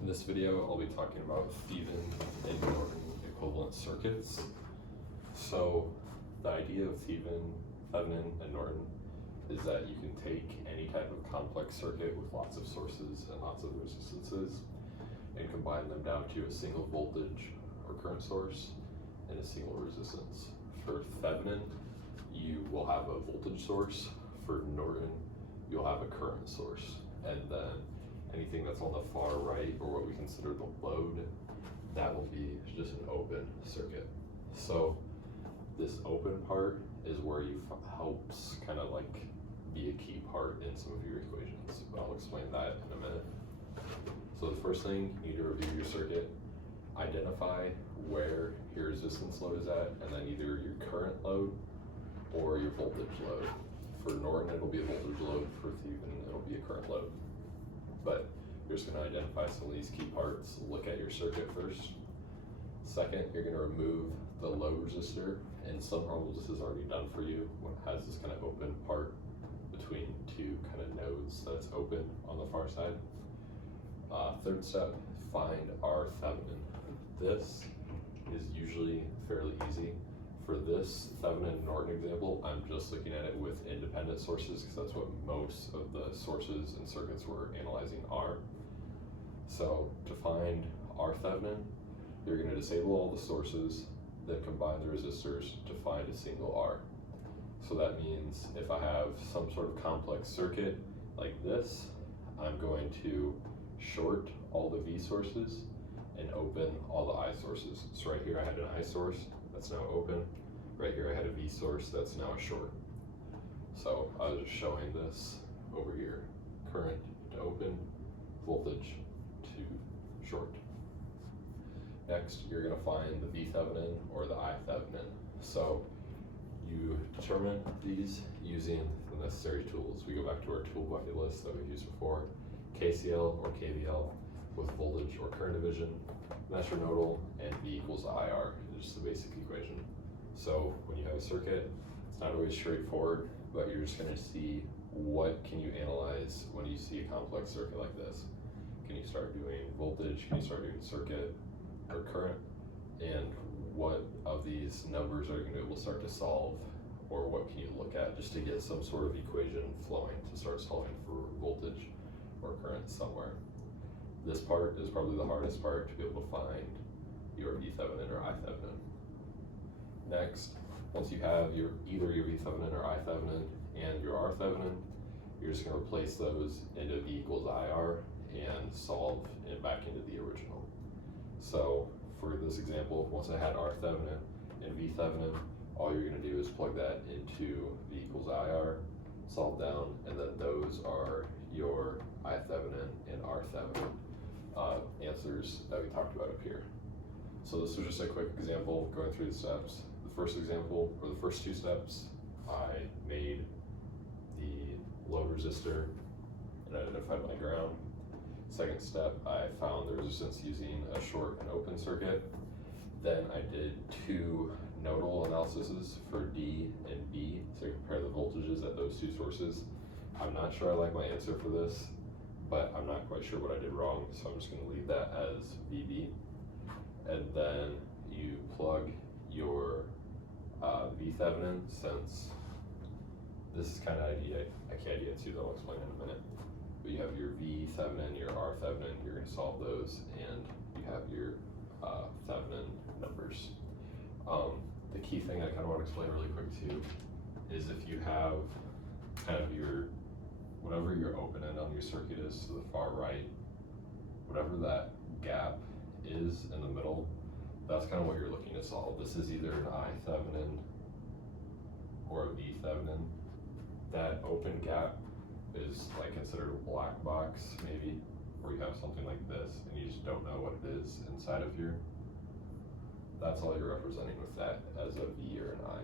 In this video, I'll be talking about Thevenin and Norton equivalent circuits. So the idea of Thevenin and Norton is that you can take any type of complex circuit with lots of sources and lots of resistances and combine them down to a single voltage or current source and a single resistance. For Thevenin, you will have a voltage source. For Norton, you'll have a current source. And then anything that's on the far right, or what we consider the load, that will be just an open circuit. So this open part is where you helps kind of like be a key part in some of your equations, but I'll explain that in a minute. So the first thing, you need to review your circuit, identify where your resistance load is at, and then either your current load or your voltage load. For Norton, it'll be a voltage load. For Thevenin, it'll be a current load. But you're just going to identify some of these key parts. Look at your circuit first. Second, you're going to remove the load resistor, and some problems this is already done for you when it has this kind of open part between two kind of nodes that's open on the far side. Third step, find our Thevenin. This is usually fairly easy. For this Thevenin Norton example, I'm just looking at it with independent sources because that's what most of the sources and circuits we're analyzing are. So to find our Thevenin, you're going to disable all the sources, then combine the resistors to find a single R. So that means if I have some sort of complex circuit like this, I'm going to short all the V sources and open all the I sources. So right here I had an I source that's now open. Right here I had a V source that's now a short. So I was just showing this over here. Current to open, voltage to short. Next, you're going to find the V Thevenin or the I Thevenin. So you determine these using the necessary tools. We go back to our tool bucket list that we've used before. KCL or KVL with voltage or current division, measure nodal, and V equals IR. It's just the basic equation. So when you have a circuit, it's not always straightforward, but you're just going to see what can you analyze when you see a complex circuit like this. Can you start doing voltage? Can you start doing circuit or current? And what of these numbers are you going to be able to start to solve, or what can you look at just to get some sort of equation flowing to start solving for voltage or current somewhere. This part is probably the hardest part to be able to find your V Thevenin or I Thevenin. Next, once you have either your V Thevenin or I Thevenin and your R Thevenin, you're just going to replace those into V equals IR and solve it back into the original. So for this example, once I had R Thevenin and V Thevenin, all you're going to do is plug that into V equals IR, solve down, and then those are your I Thevenin and R Thevenin answers that we talked about up here. So this was just a quick example going through the steps. The first example, or the first two steps, I made the load resistor and identified my ground. Second step, I found the resistance using a short and open circuit. Then I did two nodal analyses for D and B to compare the voltages at those two sources. I'm not sure I like my answer for this, but I'm not quite sure what I did wrong, so I'm just going to leave that as VB. And then you plug your V Thevenin, since this is kind of idea too, that I'll explain in a minute. But you have your V Thevenin, your R Thevenin, you're going to solve those, and you have your Thevenin numbers. The key thing I kind of want to explain really quick too is if you have kind of whatever your open end on your circuit is to the far right, whatever that gap is in the middle, that's kind of what you're looking to solve. This is either an I Thevenin or a V Thevenin. That open gap is like considered a black box maybe, where you have something like this and you just don't know what it is inside of here. That's all you're representing with that as a V or an I.